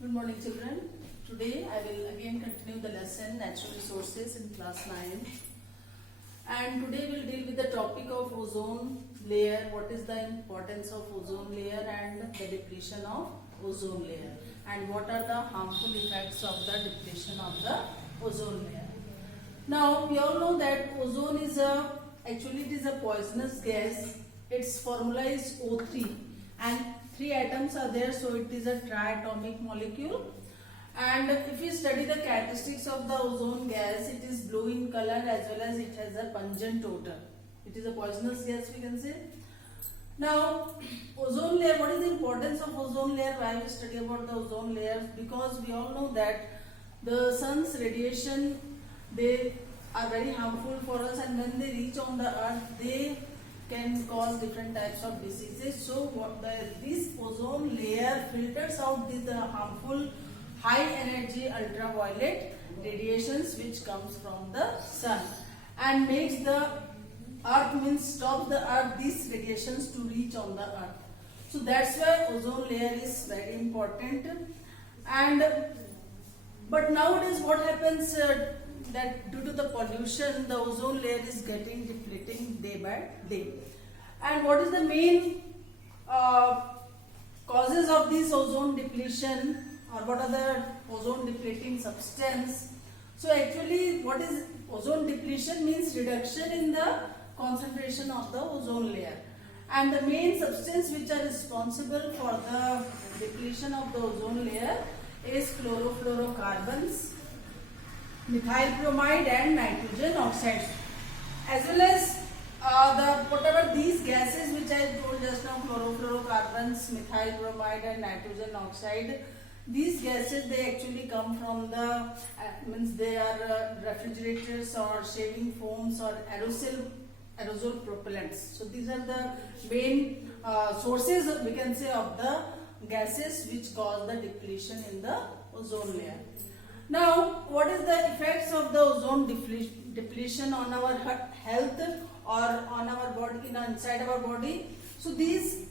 Good morning, children. Today I will again continue the lesson Natural Resources in class 9. And today we'll deal with the topic of ozone layer. What is the importance of ozone layer and the depletion of ozone layer, and what are the harmful effects of the depletion of the ozone layer. Now we all know that ozone is a poisonous gas. Its formula is O3 and 3 atoms are there, so it is a triatomic molecule. And if we study the characteristics of the ozone gas, it is blue in color as well as it has a pungent odor. It is a poisonous gas, we can say. Now, ozone layer, what is the importance of ozone layer? Why we study about the ozone layers? Because we all know that the sun's radiation, they are very harmful for us, and when they reach on the earth, they can cause different types of diseases. So this ozone layer filters out these harmful high energy ultraviolet radiations which comes from the sun and makes the earth, means stop the earth, these radiations to reach on the earth. So that's why ozone layer is very important. And but nowadays what happens, that due to the pollution, the ozone layer is getting depleting day by day. And what is the main causes of this ozone depletion, or what are the ozone depleting substance? So actually, what is ozone depletion means reduction in the concentration of the ozone layer. And the main substance which are responsible for the depletion of the ozone layer is chlorofluorocarbons, methyl bromide and nitrogen oxides, as well as whatever these gases which I told just now, chlorofluorocarbons, methyl bromide and nitrogen oxide. These gases, they actually come from the means they are refrigerators or shaving foams or aerosol propellants. So these are the main sources, we can say, of the gases which cause the depletion in the ozone layer. Now, what is the effects of the ozone depletion on our health or on our body, inside our body? So these,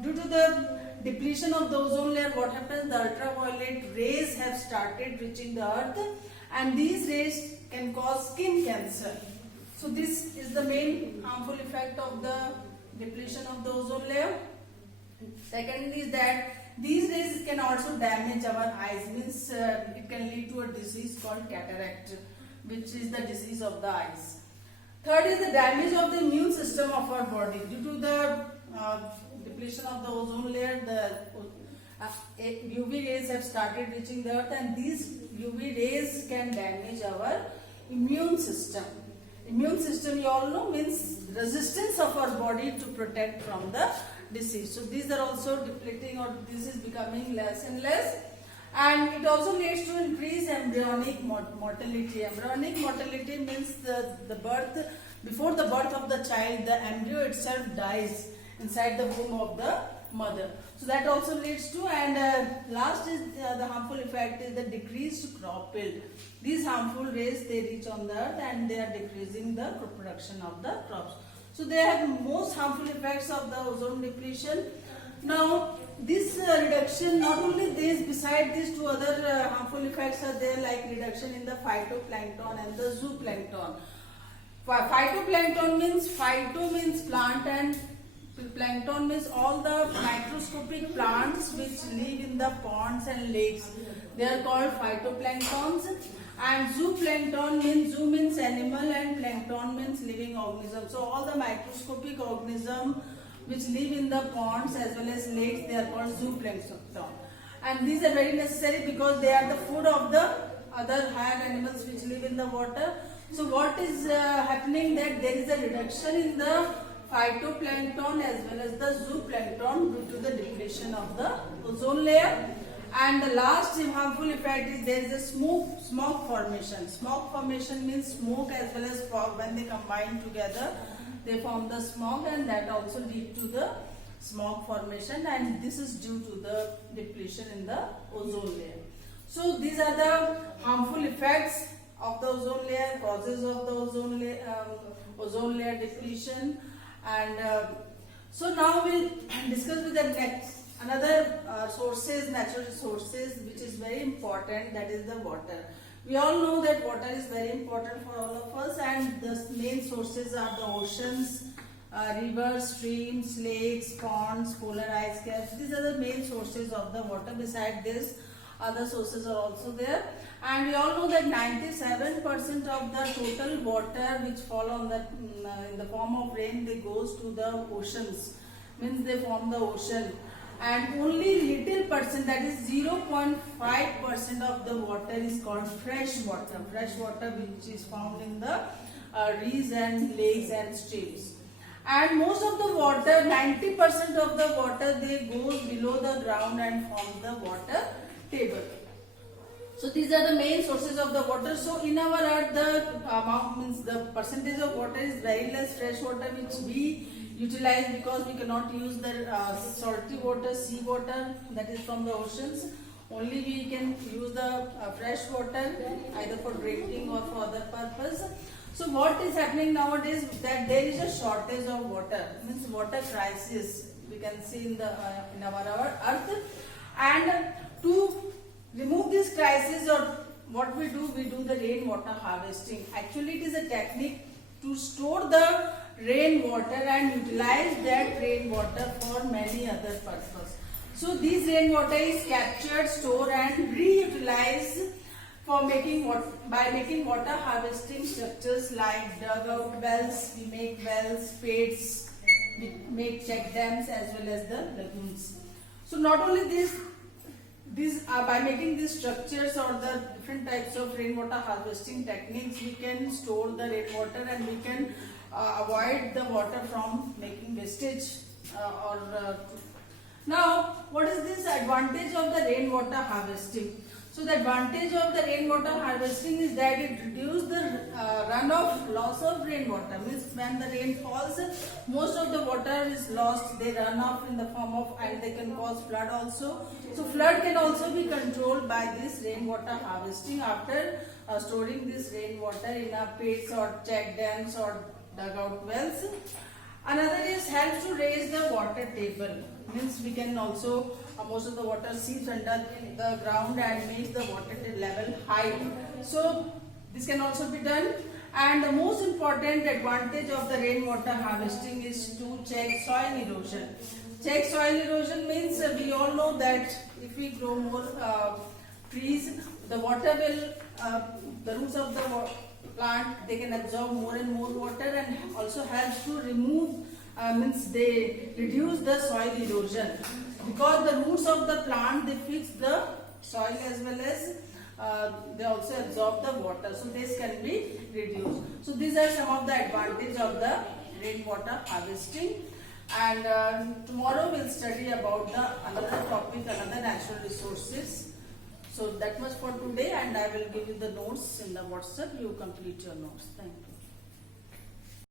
due to the depletion of the ozone layer, what happens? The ultraviolet rays have started reaching the earth, and these rays can cause skin cancer. So this is the main harmful effect of the depletion of the ozone layer. Second is that these rays can also damage our eyes, means it can lead to a disease called cataract, which is the disease of the eyes. Third is the damage of the immune system of our body. Due to the depletion of the ozone layer, the UV rays have started reaching the earth, and these UV rays can damage our immune system. Immune system, you all know, means resistance of our body to protect from the disease. So these are also depleting, or this is becoming less and less. And it also leads to increased embryonic mortality. Embryonic mortality means the birth, before the birth of the child, the embryo itself dies inside the womb of the mother. So that also leads to, and last is the harmful effect is the decreased crop yield. These harmful rays, they reach on the earth and they are decreasing the production of the crops. So they have most harmful effects of the ozone depletion. Now this reduction, not only this, beside these two other harmful effects are there, like reduction in the phytoplankton and the zooplankton. Phytoplankton means, phyto means plant and plankton means all the microscopic plants which live in the ponds and lakes. They are called phytoplanktons. And zooplankton means, zoo means animal and plankton means living organism. So all the microscopic organism which live in the ponds as well as lakes, they are called zooplankton. And these are very necessary because they are the food of the other higher animals which live in the water. So what is happening, that there is a reduction in the phytoplankton as well as the zooplankton due to the depletion of the ozone layer. And the last harmful effect is there is a smoke formation. Smoke formation means smoke as well as fog, when they combine together, they form the smoke, and that also lead to the smoke formation, and this is due to the depletion in the ozone layer. So these are the harmful effects of the ozone layer, causes of the ozone layer depletion. And so now we'll discuss with the next another sources, natural resources, which is very important, that is the water. We all know that water is very important for all of us, and the main sources are the oceans, rivers, streams, lakes, ponds, polar ice caps. These are the main sources of the water. Besides this, other sources are also there. And we all know that 97% of the total water which fall on the in the form of rain, they goes to the oceans, means they form the ocean. And only little percent, that is 0.5% of the water is called fresh water. Fresh water which is found in the rivers and lakes and streams. And most of the water, 90% of the water, they goes below the ground and form the water table. So these are the main sources of the water. So in our earth, the amount, means the percentage of water is very less fresh water which we utilize, because we cannot use the salty water, sea water, that is from the oceans. Only we can use the fresh water either for drinking or for other purpose. So what is happening nowadays, that there is a shortage of water, means water crisis we can see in our earth. And to remove this crisis, or what we do the rainwater harvesting. Actually, it is a technique to store the rainwater and utilize that rainwater for many other purposes. So this rainwater is captured, stored and reutilized for making water, by making water harvesting structures like dugout wells, we make wells, pits, we make check dams as well as the lagoons. So not only this, by making these structures or the different types of rainwater harvesting techniques, we can store the rainwater and we can avoid the water from making wastage. Now, what is this advantage of the rainwater harvesting? So the advantage of the rainwater harvesting is that it reduces the runoff, loss of rainwater. Means when the rain falls, most of the water is lost, they run off in the form of, and they can cause flood also. So flood can also be controlled by this rainwater harvesting after storing this rainwater in a pits or check dams or dugout wells. Another is helps to raise the water table. Means we can also, most of the water seeps under the ground and make the water level high. So this can also be done. And the most important advantage of the rainwater harvesting is to check soil erosion. Check soil erosion means we all know that if we grow more trees, the water will, the roots of the plant, they can absorb more and more water, and also helps to remove, means they reduce the soil erosion, because the roots of the plant, they fix the soil as well as they also absorb the water, so this can be reduced. So these are some of the advantages of the rainwater harvesting. And tomorrow we'll study about another topic, another natural resources. So that much for today, and I will give you the notes in the WhatsApp. You complete your notes. Thank you.